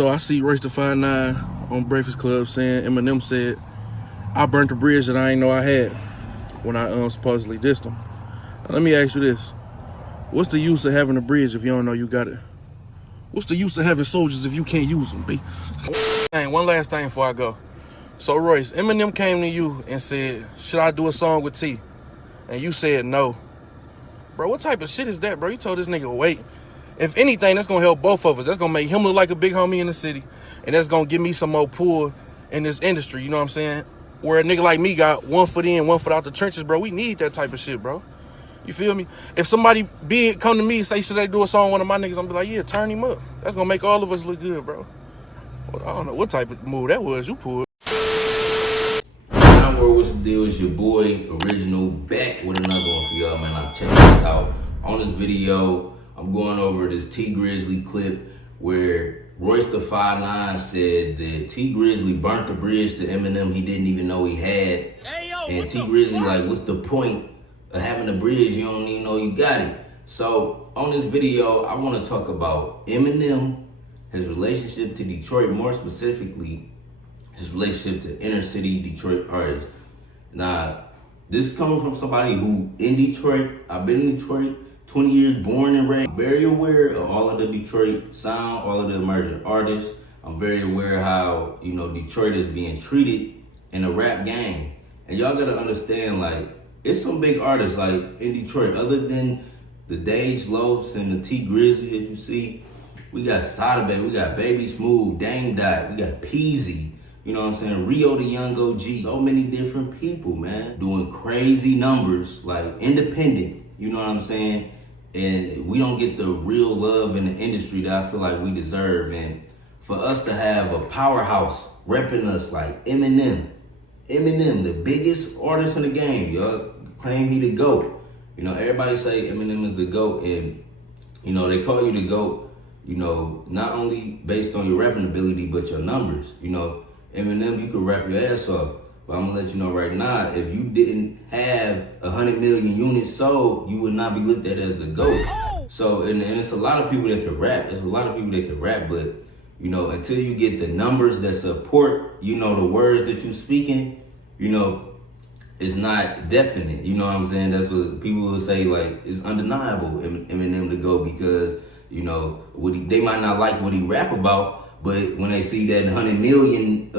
So I see Royce the 5'9" on Breakfast Club saying Eminem said, "I burnt the bridge that I ain't know I had," when I supposedly dissed him. Now, let me ask you this. What's the use of having a bridge if you don't know you got it? What's the use of having soldiers if you can't use them, B? One last thing before I go. So Royce, Eminem came to you and said, "Should I do a song with T?" And you said no. Bro, what type of shit is that, bro? You told this nigga wait. If anything, that's gonna help both of us. That's gonna make him look like a big homie in the city. And that's gonna give me some more pull in this industry, you know what I'm saying? Where a nigga like me got 1 foot in, 1 foot out the trenches, bro. We need that type of shit, bro. You feel me? If somebody big come to me and say, "Should I do a song with one of my niggas?" I'm be like, "Yeah, turn him up." That's gonna make all of us look good, bro. Well, I don't know what type of move that was you pulled. YON WORLD, what's the deal? It's your boy, Original, back with another one for y'all, man. Now check this out. On this video, I'm going over this T Grizzley clip where Royce the 5'9" said that T Grizzley burnt the bridge to Eminem he didn't even know he had. And T Grizzley like, what's the point of having a bridge? You don't even know you got it. So on this video, I want to talk about Eminem, his relationship to Detroit, more specifically, his relationship to inner city Detroit artists. Now, this is coming from somebody who in Detroit, I've been in Detroit, 20 years, born and raised. I'm very aware of all of the Detroit sound, all of the emerging artists. I'm very aware how, you know, Detroit is being treated in the rap game. And y'all gotta understand, like, it's some big artists, like, in Detroit, other than the Dage Loafs and the T Grizzley that you see. We got Sada Bay, we got Baby Smooth, Dame Dot, we got Peasy, you know what I'm saying? Rio the Young OG, so many different people, man, doing crazy numbers, like independent, you know what I'm saying? And we don't get the real love in the industry that I feel like we deserve. And for us to have a powerhouse repping us like Eminem, the biggest artist in the game, y'all claim he the GOAT. You know, everybody say Eminem is the GOAT, and, you know, they call you the GOAT, you know, not only based on your rapping ability, but your numbers. You know, Eminem, you could rap your ass off. But I'm gonna let you know right now, if you didn't have 100 million units sold, you would not be looked at as the GOAT. So, and it's a lot of people that can rap. There's a lot of people that can rap, but, you know, until you get the numbers that support, you know, the words that you speaking, you know, it's not definite. You know what I'm saying? That's what people will say, like, it's undeniable Eminem to go because, you know, they might not like what he rap about, but when they see that 100 million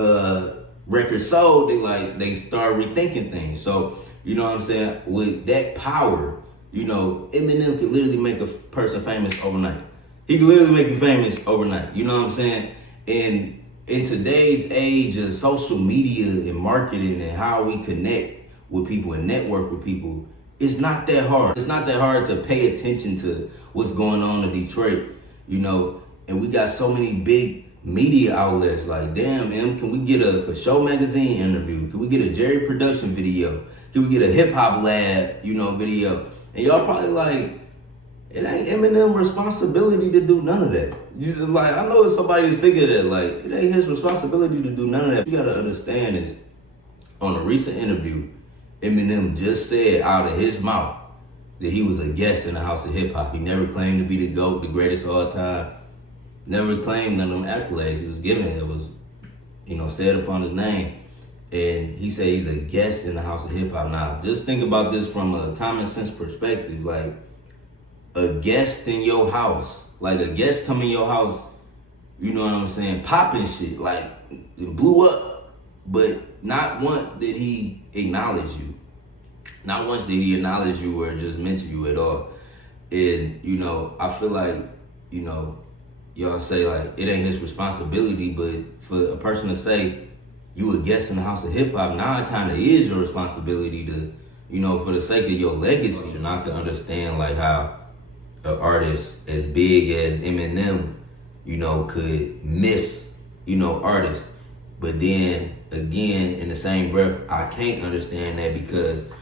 records sold, they start rethinking things. So, you know what I'm saying? With that power, you know, Eminem could literally make a person famous overnight. He could literally make you famous overnight. You know what I'm saying? And in today's age of social media and marketing and how we connect with people and network with people, it's not that hard. It's not that hard to pay attention to what's going on in Detroit, you know, and we got so many big media outlets. Like, damn, M, can we get a For Show magazine interview? Can we get a Jerry Production video? Can we get a Hip Hop Lab, you know, video? And y'all probably like, it ain't Eminem's responsibility to do none of that. You just like, I know it's somebody that's thinking that, like, it ain't his responsibility to do none of that. You gotta understand is, on a recent interview, Eminem just said out of his mouth that he was a guest in the House of Hip Hop. He never claimed to be the GOAT, the greatest of all time. Never claimed none of them accolades he was given. It was, you know, said upon his name. And he said he's a guest in the House of Hip Hop. Now, just think about this from a common sense perspective. Like, a guest in your house, like a guest come in your house, you know what I'm saying, popping shit, like, it blew up. But not once did he acknowledge you. Not once did he acknowledge you or just mention you at all. And, you know, I feel like, you know, y'all say, like, it ain't his responsibility, but for a person to say, you a guest in the House of Hip Hop, now it kind of is your responsibility to, you know, for the sake of your legacy. And I can understand, like, how an artist as big as Eminem, you know, could miss, you know, artists. But then, again, in the same breath, I can't understand that because an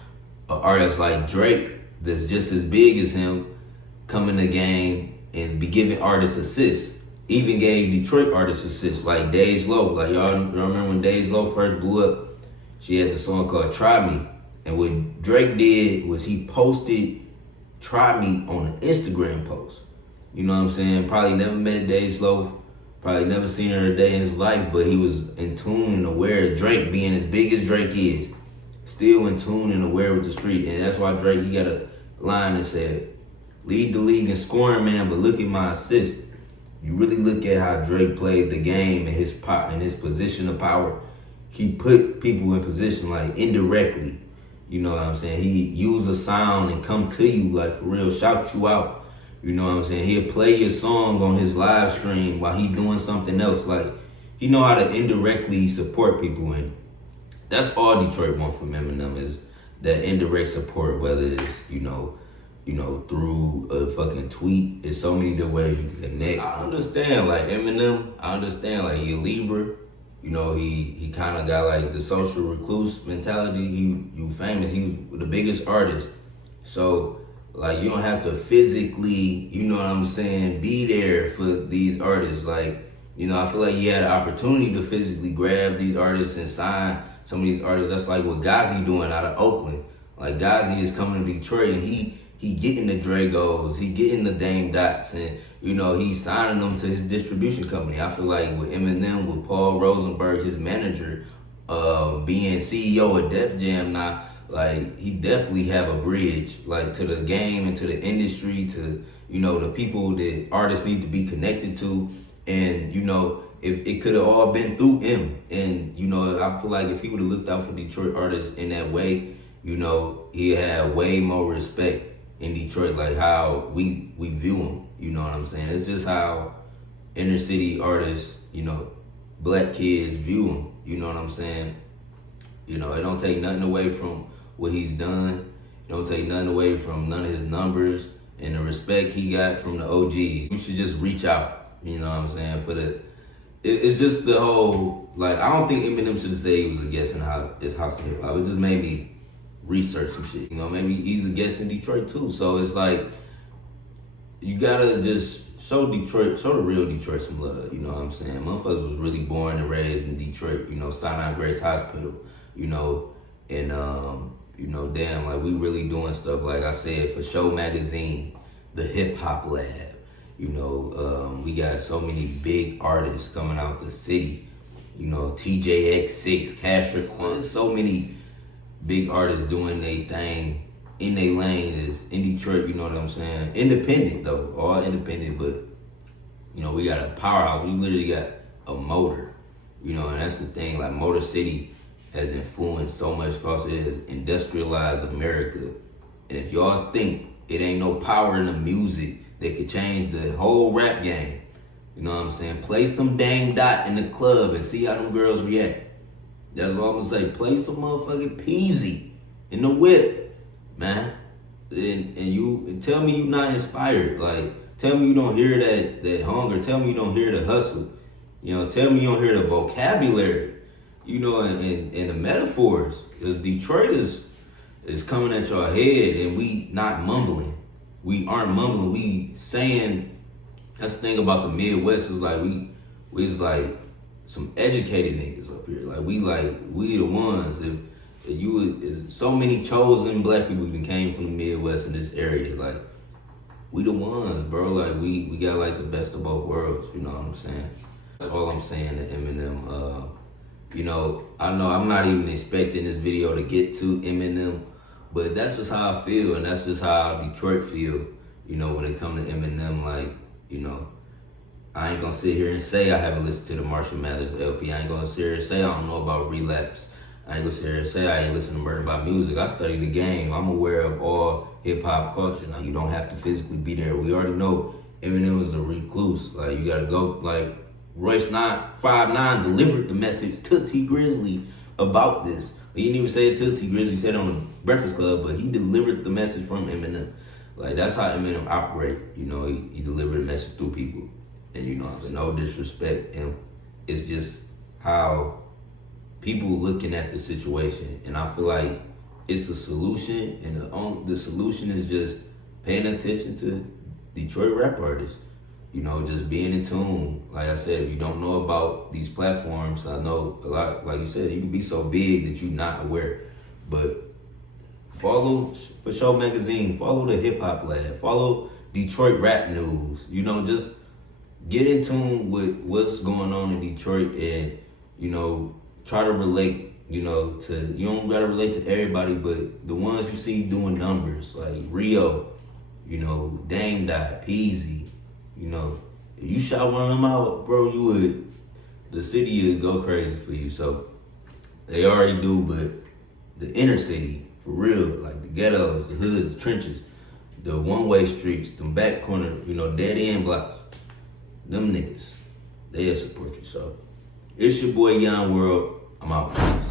artist like Drake, that's just as big as him, come in the game and be giving artists assists. Even gave Detroit artists assists, like Dage Loaf. Like, y'all remember when Dage Loaf first blew up? She had the song called Try Me. And what Drake did was he posted Try Me on an Instagram post. You know what I'm saying? Probably never met Dage Loaf, Probably never seen her a day in his life, but he was in tune and aware. Drake being as big as Drake is, still in tune and aware with the street. And that's why Drake, he got a line that said, lead the league in scoring, man, but look at my assist. You really look at how Drake played the game and his position of power. He put people in position, like, indirectly. You know what I'm saying? He use a sound and come to you, like, for real, shout you out. You know what I'm saying? He'll play your song on his live stream while he doing something else. Like, he know how to indirectly support people, and that's all Detroit want from Eminem, is that indirect support, whether it's, you know, through a fucking tweet. There's so many different ways you can connect. I understand, like, Eminem, I understand, like, he a Libra. You know, he kind of got, like, the social recluse mentality. You famous. He was the biggest artist. So, like, you don't have to physically, you know what I'm saying, be there for these artists. Like, you know, I feel like he had an opportunity to physically grab these artists and sign some of these artists. That's like what Gazi doing out of Oakland. Like, Gazi is coming to Detroit, and he getting the Dragos, he getting the Dame Dots, and, you know, he's signing them to his distribution company. I feel like with Eminem, with Paul Rosenberg, his manager, being CEO of Def Jam now, like, he definitely have a bridge, like, to the game and to the industry, to, you know, the people that artists need to be connected to. And, you know, if it could have all been through him. And, you know, I feel like if he would have looked out for Detroit artists in that way, you know, he had way more respect in Detroit, like how we view him. You know what I'm saying? It's just how inner city artists, you know, black kids view him. You know what I'm saying? You know, it don't take nothing away from what he's done. It don't take nothing away from none of his numbers and the respect he got from the OGs. You should just reach out, you know what I'm saying, for the, it's just the whole, like, I don't think Eminem should have said he was a guest in this House of Hip Hop. It just made me research some shit. You know, maybe he's a guest in Detroit too. So it's like, you gotta just show the real Detroit some love, you know what I'm saying? Motherfuckers was really born and raised in Detroit, you know, Sinai Grace Hospital, you know, and, you know, damn, like, we really doing stuff, like I said, for Show Magazine, the Hip Hop Lab, you know, we got so many big artists coming out the city, you know, TJX6, Casher Clunk, so many big artists doing their thing in their lane is in Detroit, you know what I'm saying? Independent though, all independent, but, you know, we got a powerhouse. We literally got a motor, you know, and that's the thing, like, Motor City has influenced so much because it has industrialized America. And if y'all think it ain't no power in the music that could change the whole rap game, you know what I'm saying? Play some Dame Dot in the club and see how them girls react. That's all I'm gonna say. Play some motherfucking Peasy in the whip, man. And you tell me you not inspired. Like, tell me you don't hear that hunger. Tell me you don't hear the hustle. You know, tell me you don't hear the vocabulary. You know, and the metaphors. Because Detroit is coming at your head, and we not mumbling. We aren't mumbling. We saying, that's the thing about the Midwest, is like we is like some educated niggas up here. Like, we the ones. If you so many chosen black people that came from the Midwest in this area, like, we the ones, bro. Like, we got, like, the best of both worlds. You know what I'm saying? That's all I'm saying to Eminem. You know I'm not even expecting this video to get to Eminem, but that's just how I feel, and that's just how Detroit feel, you know, when it comes to Eminem. Like, you know, I ain't gonna sit here and say I haven't listened to the Marshall Mathers LP. I ain't gonna sit here and say I don't know about Relapse. I ain't gonna sit here and say I ain't listen to Murder by Music. I study the game. I'm aware of all hip-hop culture. Now, you don't have to physically be there. We already know Eminem is a recluse. Like, you gotta go, like, Royce 5'9" delivered the message to T Grizzley about this. He didn't even say it to T Grizzley, he said it on the Breakfast Club, but he delivered the message from Eminem. Like, that's how Eminem operate. You know, he delivered a message through people. And, you know, no disrespect, and it's just how people looking at the situation. And I feel like it's a solution, and the solution is just paying attention to Detroit rap artists. You know, just being in tune. Like I said, if you don't know about these platforms, I know a lot, like you said, you can be so big that you're not aware. But follow For Show Magazine, follow the Hip Hop Lab, follow Detroit Rap News. You know, just get in tune with what's going on in Detroit and, you know, try to relate, you know, to, you don't gotta relate to everybody, but the ones you see doing numbers, like Rio, you know, Dame Dot, Peasy, you know, if you shot one of them out, bro, the city would go crazy for you. So they already do, but the inner city, for real, like the ghettos, the hoods, the trenches, the one-way streets, them back corner, you know, dead-end blocks, them niggas, they'll support you. So it's your boy YON WORLD. I'm out.